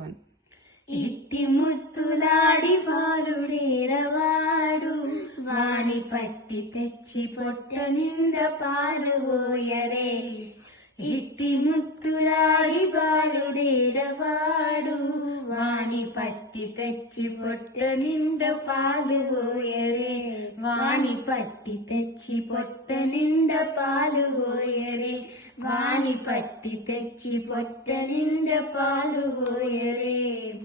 1. ఇట్టి ముత్తులాడి బాలుడేడవాడు వాని పట్టి తెచ్చి పొట్ట నిండ పాలు పోయరే. ఇట్టి ముత్తులాడి బాలుడేడవాడు వాని పట్టి తెచ్చి పొట్ట నిండ పాలు పోయరే. వాని పట్టి తెచ్చి పొట్ట నిండ పాలు పోయరే. వాని పట్టి తెచ్చి పొట్ట నిండ పాలు పోయరే.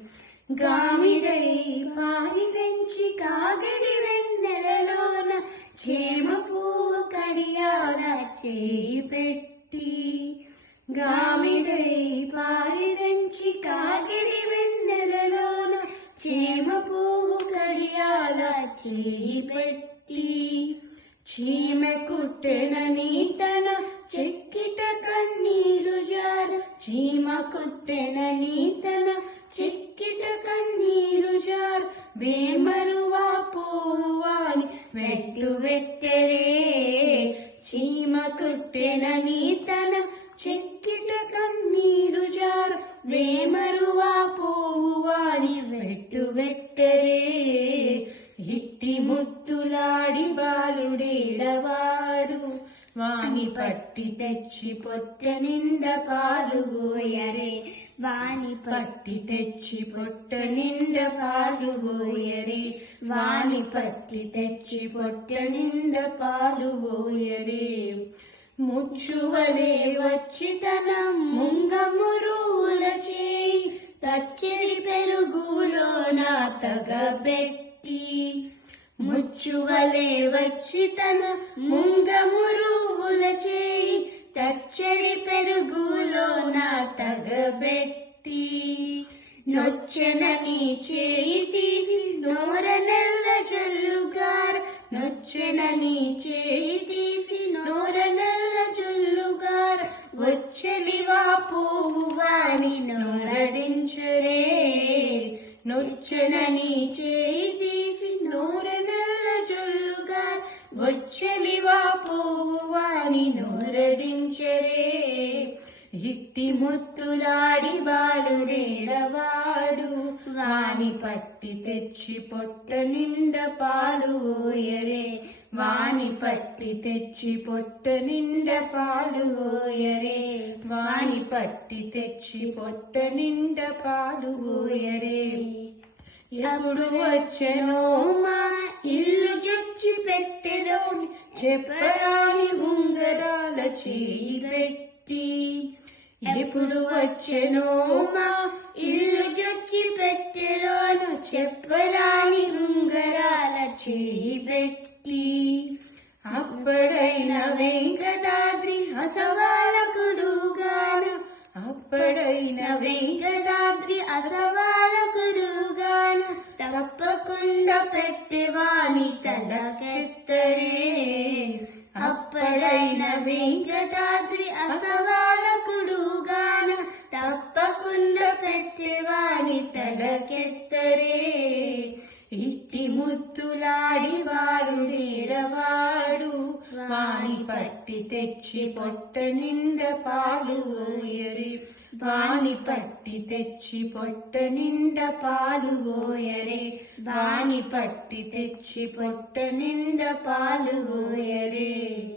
గామిడై పారి తెంచి కాగడి వెన్నెలలోన చేమ పువ్వు కడియాల చేయి పెట్టి. గామిడై పారి తెంచి కాగడి వెన్నెలలోన చేమ పువ్వు కడియాల చేయి పెట్టి. చీమ కుట్టెనని తన చెక్కిట కన్నీరు జార. చీమ కుట్టెనని తన చెక్కిట కన్నీరు జార. వేమరువా పువ్వాని వెట్టు వెట్టరే. చీమ కుట్టెనని తన చెక్కిట కన్నీరు జార. వేమరువా పువ్వాని వెట్టు వెట్టరే. ఇట్టి ముత్తులాడి బాలుడేడవాడు వాని పట్టి తెచ్చి పొట్ట నిండ పాలు పోయరే. వాని పట్టి తెచ్చి పొట్ట నిండ పాలు పోయరే. వాని పట్టి తెచ్చి పొట్ట నిండ పాలు పోయరే. ముచ్చువలే వచ్చి తన ముంగమురువుల చేయి తచ్చడి పెరుగులోన తగబెట్టి. ముచ్చువలే వచ్చి తన ముంగమురువుల చేయి తచ్చడి పెరుగులోన తగబెట్టి. నొచ్చెనని చేయి తీసి నోర నెల్ల జల్లుగార. నొచ్చెనని చేయి తీసి నోర నెల్ల జల్లుగార. వచ్చలివా పువ్వాని నోరడించరే. నొచ్చెనని చేయి తీసి నోర నెల్ల జల్లుగార. వచ్చలివా పువ్వాని నోరడించరే. ఇట్టి ముత్తులాడి బాలుడేడవాడు వాని పట్టి తెచ్చి పొట్ట నిండ పాలు పోయరే. వాని పట్టి తెచ్చి పొట్ట నిండ పాలు పోయరే. వాని పట్టి తెచ్చి పొట్ట నిండ పాలు పోయరే. ఎప్పుడు వచ్చెనో మా ఇల్లు జొచ్చి పెట్టెనో చెప్పరాని ఉంగరాల చేయి పెట్టి. ఎప్పుడు వచ్చెనో మా ఇల్లు జొచ్చి పెట్టెలోను చెప్పరాని ఉంగరాల చేయి పెట్టి. అప్పుడైన వెంకటాద్రి అసవాలకుడుగాన. అప్పుడైన వెంకటాద్రి అసవాలకుడుగాన. తప్పకుండా పెట్టెవాని తలకెత్తరే. అప్పుడైన వెంకటాద్రి అసవాలకుడుగాన. తప్పకుండా పెట్టెవాని తలకెత్తరే. ఇట్టి ముత్తులాడి బాలుడేడవాడు వాని పట్టి తెచ్చి పొట్ట నిండ పాలు పోయరే. వాని పట్టి తెచ్చి పొట్ట నిండ పాలు పోయరే. వాని పట్టి తెచ్చి పొట్ట నిండ పాలు పోయరే.